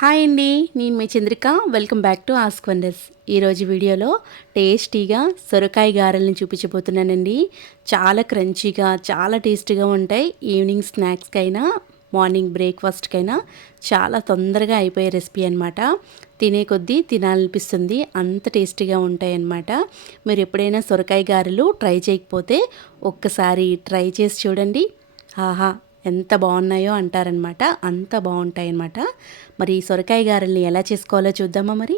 Hi అండి, నేను మీ Chandrika. Welcome back to ask wonders. ఈరోజు వీడియోలో టేస్టీగా సొరకాయ గారెల్ని చూపించబోతున్నానండి. చాలా క్రంచీగా, చాలా టేస్టీగా ఉంటాయి. ఈవినింగ్ స్నాక్స్కైనా, మార్నింగ్ బ్రేక్ఫాస్ట్కైనా చాలా తొందరగా అయిపోయే రెసిపీ అనమాట. తినే కొద్దీ తినాలనిపిస్తుంది, అంత టేస్టీగా ఉంటాయి అన్నమాట. మీరు ఎప్పుడైనా సొరకాయ గారెలు ట్రై చేయకపోతే ఒక్కసారి ట్రై చేసి చూడండి. ఆహా, ఎంత బాగున్నాయో అంటారనమాట. అంత బాగుంటాయి అన్నమాట. మరి సొరకాయ గారెల్ని ఎలా చేసుకోవాలో చూద్దామా మరి.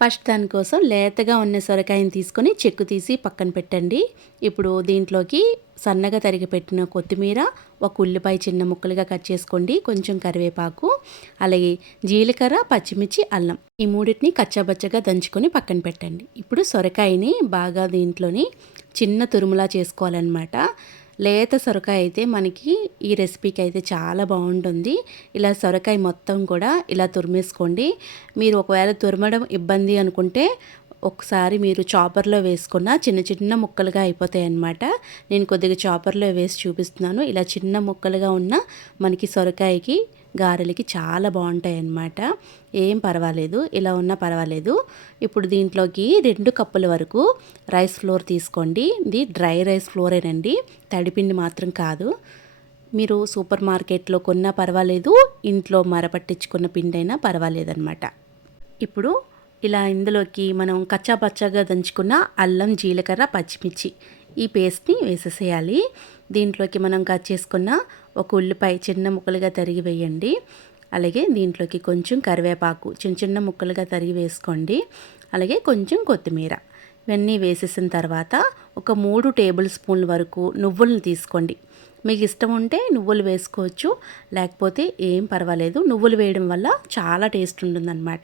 ఫస్ట్ దానికోసం లేతగా ఉన్న సొరకాయని తీసుకొని చెక్కు తీసి పక్కన పెట్టండి. ఇప్పుడు దీంట్లోకి సన్నగా తరిగి పెట్టిన కొత్తిమీర, ఒక ఉల్లిపాయ చిన్న ముక్కలుగా కట్ చేసుకోండి, కొంచెం కరివేపాకు, అలాగే జీలకర్ర, పచ్చిమిర్చి, అల్లం, ఈ మూడింటిని కచ్చాబచ్చగా దంచుకొని పక్కన పెట్టండి. ఇప్పుడు సొరకాయని బాగా దీంట్లోని చిన్న తురుములా చేసుకోవాలన్నమాట. లేత సొరకాయ అయితే మనకి ఈ రెసిపీకి అయితే చాలా బాగుంటుంది. ఇలా సొరకాయ మొత్తం కూడా ఇలా తురిమేసుకోండి. మీరు ఒకవేళ తురమడం ఇబ్బంది అనుకుంటే ఒకసారి మీరు చాపర్లో వేసుకున్న చిన్న చిన్న ముక్కలుగా అయిపోతాయి అన్నమాట. నేను కొద్దిగా చాపర్లో వేసి చూపిస్తున్నాను. ఇలా చిన్న ముక్కలుగా ఉన్న మనకి సొరకాయకి గారెలకి చాలా బాగుంటాయి అన్నమాట. ఏం పర్వాలేదు, ఇలా ఉన్నా పర్వాలేదు. ఇప్పుడు దీంట్లోకి 2 కప్పుల వరకు రైస్ ఫ్లోర్ తీసుకోండి. ఇది డ్రై రైస్ ఫ్లోరేనండి, తడిపిండి మాత్రం కాదు. మీరు సూపర్ మార్కెట్లో కొన్నా పర్వాలేదు, ఇంట్లో మరపట్టించుకున్న పిండి అయినా పర్వాలేదన్నమాట. ఇప్పుడు ఇలా ఇందులోకి మనం కచ్చా పచ్చాగా దంచుకున్న అల్లం, జీలకర్ర, పచ్చిమిర్చి ఈ పేస్ట్ని వేసేసేయాలి. దీంట్లోకి మనం కట్ చేసుకున్న ఒక ఉల్లిపాయ చిన్న ముక్కలుగా తరిగి వేయండి. అలాగే దీంట్లోకి కొంచెం కరివేపాకు చిన్న చిన్న ముక్కలుగా తరిగి వేసుకోండి. అలాగే కొంచెం కొత్తిమీర ఇవన్నీ వేసేసిన తర్వాత ఒక 3 టేబుల్ స్పూన్ల వరకు నువ్వులను తీసుకోండి. మీకు ఇష్టం ఉంటే నువ్వులు వేసుకోవచ్చు, లేకపోతే ఏం పర్వాలేదు. నువ్వులు వేయడం వల్ల చాలా టేస్ట్ ఉంటుందన్నమాట.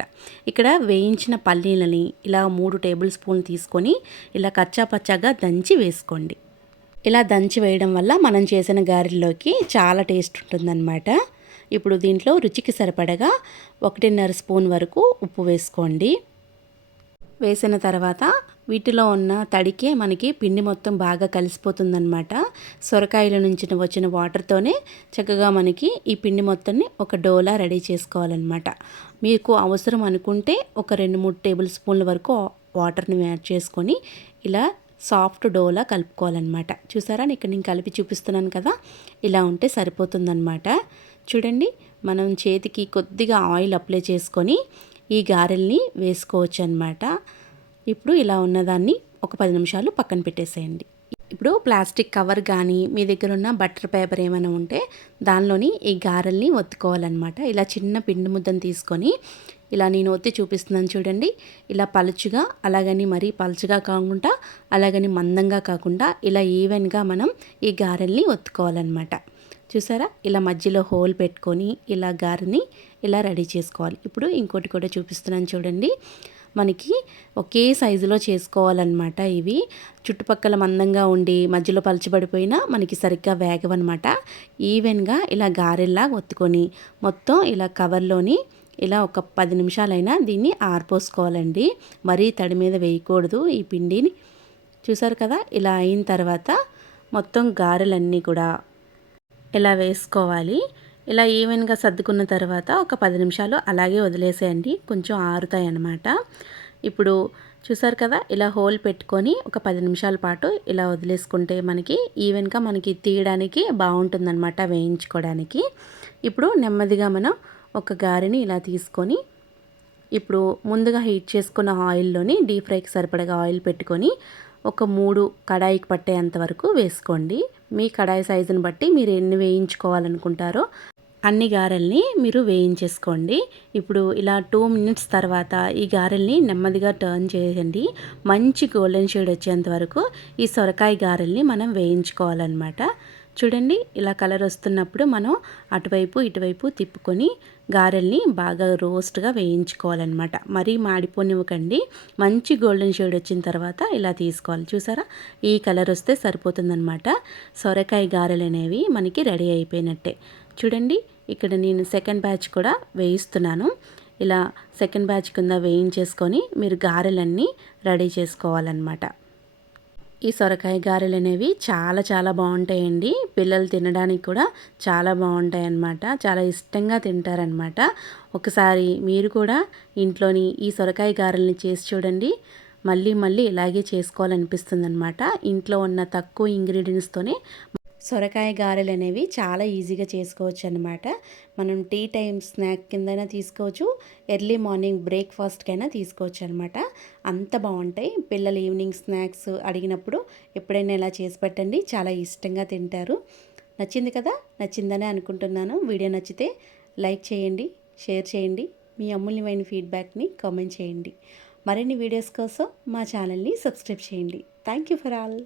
ఇక్కడ వేయించిన పల్లీలని ఇలా 3 టేబుల్ స్పూన్లు తీసుకొని ఇలా కచ్చా పచ్చాగా దంచి వేసుకోండి. ఇలా దంచి వేయడం వల్ల మనం చేసిన గారెల్లోకి చాలా టేస్ట్ ఉంటుందన్నమాట. ఇప్పుడు దీంట్లో రుచికి సరిపడగా 1.5 స్పూన్ వరకు ఉప్పు వేసుకోండి. వేసిన తర్వాత వీటిలో ఉన్న తడికే మనకి పిండి మొత్తం బాగా కలిసిపోతుందన్నమాట. సొరకాయల నుంచి వచ్చిన వాటర్తోనే చక్కగా మనకి ఈ పిండి మొత్తాన్ని ఒక డోలా రెడీ చేసుకోవాలన్నమాట. మీకు అవసరం అనుకుంటే ఒక 2-3 టేబుల్ స్పూన్ల వరకు వాటర్ని యాడ్ చేసుకొని ఇలా సాఫ్ట్ డోలా కలుపుకోవాలన్నమాట. చూసారా, ఇక్కడ నేను కలిపి చూపిస్తున్నాను కదా, ఇలా ఉంటే సరిపోతుందన్నమాట. చూడండి, మనం చేతికి కొద్దిగా ఆయిల్ అప్లై చేసుకొని ఈ గారెల్ని వేసుకోవచ్చు అన్నమాట. ఇప్పుడు ఇలా ఉన్నదాన్ని ఒక 10 నిమిషాలు పక్కన పెట్టేసేయండి. ఇప్పుడు ప్లాస్టిక్ కవర్ కానీ మీ దగ్గర ఉన్న బటర్ పేపర్ ఏమైనా ఉంటే దానిలోని ఈ గారెల్ని ఒత్తుకోవాలన్నమాట. ఇలా చిన్న పిండి ముద్దను తీసుకొని ఇలా నేను ఒత్తి చూపిస్తున్నాను చూడండి. ఇలా పలుచుగా, అలాగని మరీ పలుచుగా కాకుండా అలాగని మందంగా కాకుండా ఇలా ఈవెన్గా మనం ఈ గారెల్ని ఒత్తుకోవాలన్నమాట. చూసారా, ఇలా మధ్యలో హోల్ పెట్టుకొని ఇలా గారెని ఇలా రెడీ చేసుకోవాలి. ఇప్పుడు ఇంకోటి కూడా చూపిస్తున్నాను చూడండి. మనకి ఒకే సైజులో చేసుకోవాలన్నమాట. ఇవి చుట్టుపక్కల మందంగా ఉండి మధ్యలో పలచబడిపోయినా మనకి సరిగ్గా వేగవన్నమాట. ఈవెన్గా ఇలా గారెల్లా ఒత్తుకొని మొత్తం ఇలా కవర్లోని ఇలా ఒక 10 నిమిషాలైనా దీన్ని ఆరిపోసుకోవాలండి. మరీ తడి మీద వేయకూడదు ఈ పిండిని. చూసారు కదా, ఇలా అయిన తర్వాత మొత్తం గారెలన్నీ కూడా ఇలా వేసుకోవాలి. ఇలా ఈవెన్గా సర్దుకున్న తర్వాత ఒక 10 నిమిషాలు అలాగే వదిలేసేయండి, కొంచెం ఆరుతాయి అన్నమాట. ఇప్పుడు చూసారు కదా, ఇలా హోల్ పెట్టుకొని ఒక 10 నిమిషాల పాటు ఇలా వదిలేసుకుంటే మనకి ఈవెన్గా మనకి తీయడానికి బాగుంటుందన్నమాట, వేయించుకోవడానికి. ఇప్పుడు నెమ్మదిగా మనం ఒక గారెని ఇలా తీసుకొని ఇప్పుడు ముందుగా హీట్ చేసుకున్న ఆయిల్లోని డీప్ ఫ్రైకి సరిపడగా ఆయిల్ పెట్టుకొని ఒక 3 కడాయికి పట్టేంత వరకు వేసుకోండి. మీ కడాయి సైజుని బట్టి మీరు ఎన్ని వేయించుకోవాలనుకుంటారో అన్ని గారెల్ని మీరు వేయించేసుకోండి. ఇప్పుడు ఇలా 2 మినిట్స్ తర్వాత ఈ గారెల్ని నెమ్మదిగా టర్న్ చేయండి. మంచి గోల్డెన్ షేడ్ వచ్చేంత వరకు ఈ సొరకాయ గారెల్ని మనం వేయించుకోవాలన్నమాట. చూడండి, ఇలా కలర్ వస్తున్నప్పుడు మనం అటువైపు ఇటువైపు తిప్పుకొని గారెల్ని బాగా రోస్ట్గా వేయించుకోవాలన్నమాట. మరీ మాడిపోనివ్వకండి. మంచి గోల్డెన్ షేడ్ వచ్చిన తర్వాత ఇలా తీసుకోవాలి. చూసారా, ఈ కలర్ వస్తే సరిపోతుందన్నమాట. సొరకాయ గారెలు అనేవి మనకి రెడీ అయిపోయినట్టే. చూడండి, ఇక్కడ నేను సెకండ్ బ్యాచ్ కూడా వేయిస్తున్నాను. ఇలా సెకండ్ బ్యాచ్ కింద వేయించేసుకొని మీరు గారెలన్నీ రెడీ చేసుకోవాలన్నమాట. ఈ సొరకాయ గారెలు అనేవి చాలా చాలా బాగుంటాయండి. పిల్లలు తినడానికి కూడా చాలా బాగుంటాయి అన్నమాట. చాలా ఇష్టంగా తింటారనమాట. ఒకసారి మీరు కూడా ఇంట్లోని ఈ సొరకాయ గారెల్ని చేసి చూడండి. మళ్ళీ మళ్ళీ ఇలాగే చేసుకోవాలనిపిస్తుంది అనమాట. ఇంట్లో ఉన్న తక్కువ ఇంగ్రీడియంట్స్తోనే సొరకాయ గారెలు అనేవి చాలా ఈజీగా చేసుకోవచ్చు అనమాట. మనం టీ టైం స్నాక్ కిందైనా తీసుకోవచ్చు, ఎర్లీ మార్నింగ్ బ్రేక్ఫాస్ట్కైనా తీసుకోవచ్చు అనమాట. అంత బాగుంటాయి. పిల్లలు ఈవినింగ్ స్నాక్స్ అడిగినప్పుడు ఎప్పుడైనా ఇలా చేసి పెట్టండి, చాలా ఇష్టంగా తింటారు. నచ్చింది కదా? నచ్చిందని అనుకుంటున్నాను. వీడియో నచ్చితే లైక్ చేయండి, షేర్ చేయండి, మీ అమూల్యమైన ఫీడ్బ్యాక్ని కామెంట్ చేయండి. మరిన్ని వీడియోస్ కోసం మా ఛానల్ని సబ్స్క్రైబ్ చేయండి. Thank you for all.